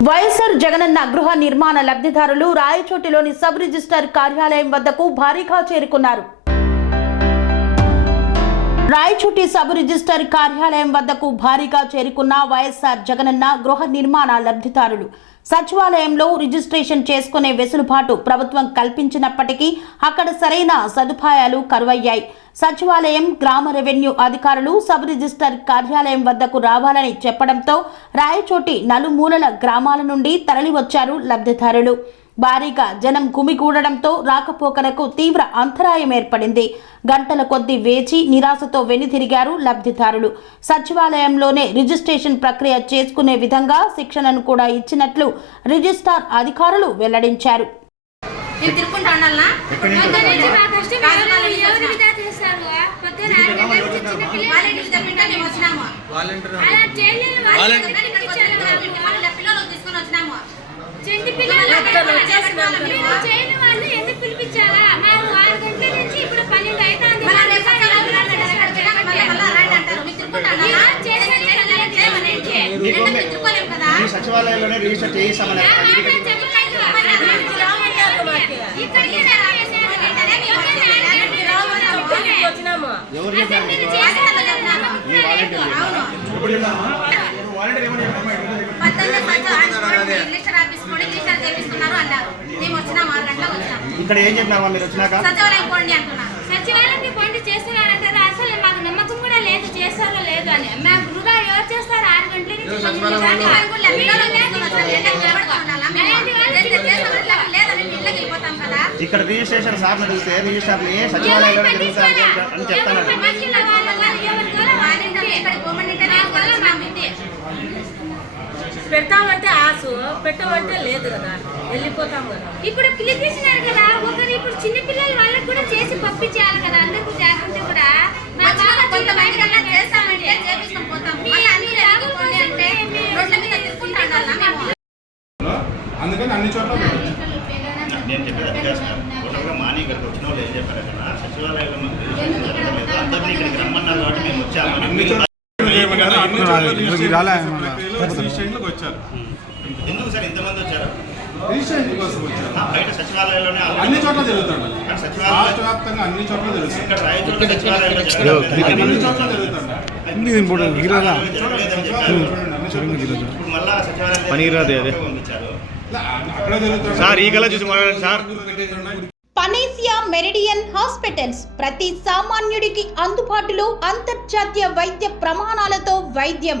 వైఎస్ఆర్ జగనన్న గృహ నిర్మాణ లబ్ధిదారులు రాయచోటిలోని సబ్ రిజిస్టర్ కార్యాలయం వద్దకు భారీగా చేరుకున్నారు. రాయచోటి సబ్ రిజిస్టర్ కార్యాలయం వద్దకు భారీగా చేరుకున్న వైఎస్ఆర్ జగనన్న గృహ నిర్మాణ లబ్ధిదారులు. సచివాలయంలో రిజిస్ట్రేషన్ చేసుకునే వెసులుబాటు ప్రభుత్వం కల్పించినప్పటికీ అక్కడ సరైన సదుపాయాలు కరువయ్యాయి. సచివాలయం గ్రామ రెవెన్యూ అధికారులు సబ్ రిజిస్టర్ కార్యాలయం వద్దకు రావాలని చెప్పడంతో రాయచోటి నలుమూలల గ్రామాల నుండి తరలివచ్చారు లబ్ధిదారులు. భారీగా జనం గుమిగూడడంతో రాకపోకలకు తీవ్ర అంతరాయం ఏర్పడింది. గంటల కొద్దీ వేచి నిరాశతో వెనుతిరిగారు లబ్ధిదారులు. సచివాలయంలోనే రిజిస్ట్రేషన్ ప్రక్రియ చేసుకునే విధంగా శిక్షణను కూడా ఇచ్చినట్లు రిజిస్ట్రార్ అధికారులు వెల్లడించారు. నేను ఈ సచివాలయంలోనే రిజిస్టర్ చేయిస్తామని మాట చెప్పలేదు. ఇక్కడికి రావేసేది ఇక్కడ ఏం చెప్పినారమ్మా మీరు వచ్చినాక? సచివాలయం పోండి అంటున్నా. సచివాలయానికి పోండి చేస్తున్నారంటారు? అసలు మాకు నమ్మకం కూడా లేదు చేస్తారో లేదు అని. ఎవరు చేస్తారు? ఆరు గంటల నుంచి చేస్తే ఇక్కడ రిజిస్ట్రేషన్ సార్ అడిగితే రిజిస్టర్ ఏ సచివాలయంలో అని చెప్తాను. పెడతామంటే ఆసు పెట్టమంటే లేదు కదా. వెళ్ళిపోతాం కదా. ఇప్పుడు పిలిపించినారు కదా. ఒకరు ఇప్పుడు చిన్న పిల్లలు వాళ్ళకి కూడా చేసి పంపించేయాలి కదా అందరికి జాగ్రత్త కూడా. కొంతమంది కన్నా చేస్తామంటే పోతాం. అందుకని అన్ని చోట్ల నేను చెప్పేది అది కాదు టోటల్గా మాని ఇక్కడికి వచ్చిన వాళ్ళు ఏం చెప్పారు కదా సచివాలయంలో మాకు అందరినీ ఇక్కడికి రమ్మన్నారు కాబట్టి మేము వచ్చాము. అన్ని చోట్ల వచ్చారు. ఎందుకు సార్ ఇంతమంది వచ్చారు? రిజిస్ట్రేషన్ కోసం వచ్చారు ఆ, బయట సచివాలయంలోనే already- అన్ని చోట్ల రాష్ట్ర వ్యాప్తంగా అన్ని చోట్ల. అన్ని సార్, ఈ చూసి మాట్లాడండి సార్. పనేసియా మెరిడియన్ హాస్పిటల్స్ ప్రతి సామాన్యుడికి అందుబాటులో అంతర్జాతీయ వైద్య ప్రమాణాలతో వైద్యం.